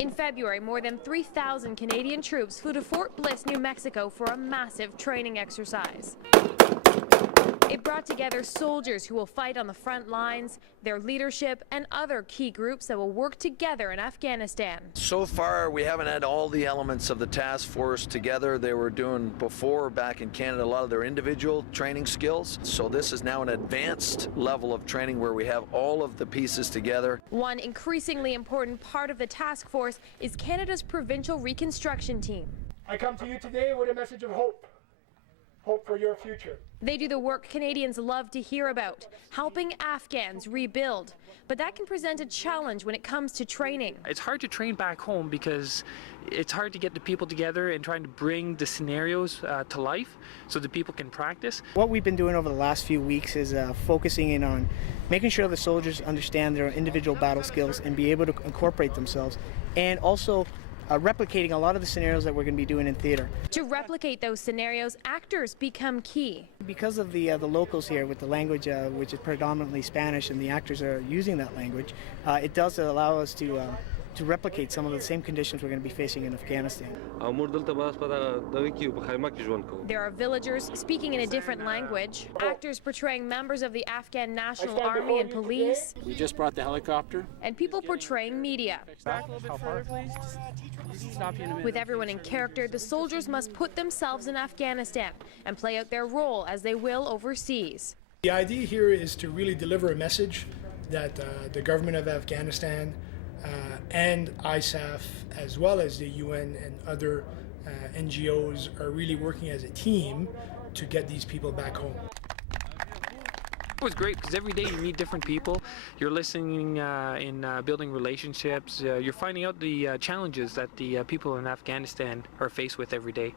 In February, more than 3,000 Canadian troops flew to Fort Bliss, New Mexico for a massive training exercise. It brought together soldiers who will fight on the front lines, their leadership, and other key groups that will work together in Afghanistan. So far, we haven't had all the elements of the task force together. They were doing before, back in Canada, a lot of their individual training skills. So this is now an advanced level of training where we have all of the pieces together. One increasingly important part of the task force is Canada's provincial reconstruction team. I come to you today with a message of hope. Hope for your future. They do the work Canadians love to hear about, helping Afghans rebuild. But that can present a challenge when it comes to training. It's hard to train back home because it's hard to get the people together and trying to bring the scenarios to life so that people can practice. What we've been doing over the last few weeks is focusing in on making sure the soldiers understand their individual battle skills and be able to incorporate themselves, and also replicating a lot of the scenarios that we're going to be doing in theater. To replicate those scenarios, actors become key. Because of the locals here with the language, which is predominantly Spanish, and the actors are using that language, it does allow us to replicate some of the same conditions we're going to be facing in Afghanistan. There are villagers speaking in a different language, actors portraying members of the Afghan National Army and police. We just brought the helicopter. And people portraying media. Back a little bit further, please. Just stop you in a minute. With everyone in character, the soldiers must put themselves in Afghanistan and play out their role as they will overseas. The idea here is to really deliver a message that the government of Afghanistan and ISAF, as well as the UN and other NGOs, are really working as a team to get these people back home. It was great because every day you meet different people, you're listening in building relationships, you're finding out the challenges that the people in Afghanistan are faced with every day.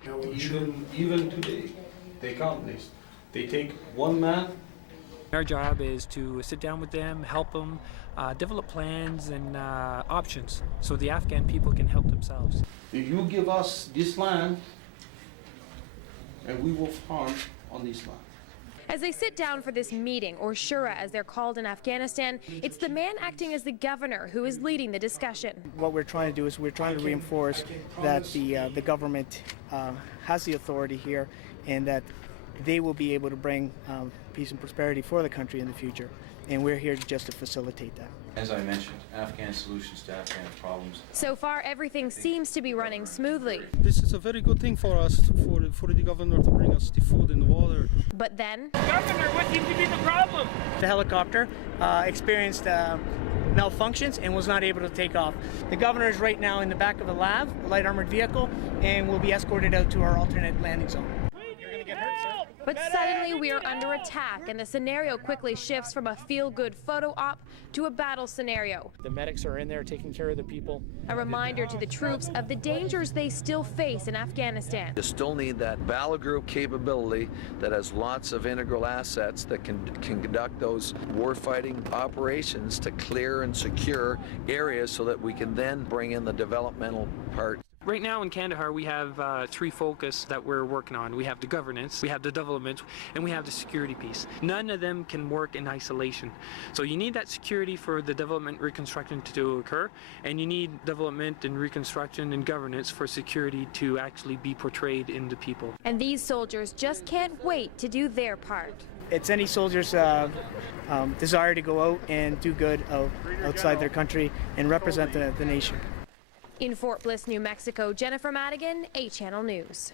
Even today, they can't list. They take one man. Our job is to sit down with them, help them, develop plans and options so the Afghan people can help themselves. If you give us this land, and we will farm on this land. As they sit down for this meeting, or Shura as they're called in Afghanistan, it's the man acting as the governor who is leading the discussion. What we're trying to do is we're trying to reinforce that the government has the authority here, and that they will be able to bring peace and prosperity for the country in the future. And we're here just to facilitate that. As I mentioned, Afghan solutions to Afghan problems. So far, everything seems to be running smoothly. This is a very good thing for us, for the governor to bring us the food and the water. But then... Governor, what seems to be the problem? The helicopter experienced malfunctions and was not able to take off. The governor is right now in the back of a LAV, a light armored vehicle, and will be escorted out to our alternate landing zone. But suddenly we are under attack, and the scenario quickly shifts from a feel-good photo op to a battle scenario. The medics are in there taking care of the people. A reminder to the troops of the dangers they still face in Afghanistan. You still need that battle group capability that has lots of integral assets that can conduct those warfighting operations to clear and secure areas so that we can then bring in the developmental part. Right now in Kandahar we have three focus that we're working on. We have the governance, we have the development, and we have the security piece. None of them can work in isolation. So you need that security for the development reconstruction to occur, and you need development and reconstruction and governance for security to actually be portrayed in the people. And these soldiers just can't wait to do their part. It's any soldier's desire to go out and do good outside their country and represent the nation. In Fort Bliss, New Mexico, Jennifer Madigan, 8 Channel News.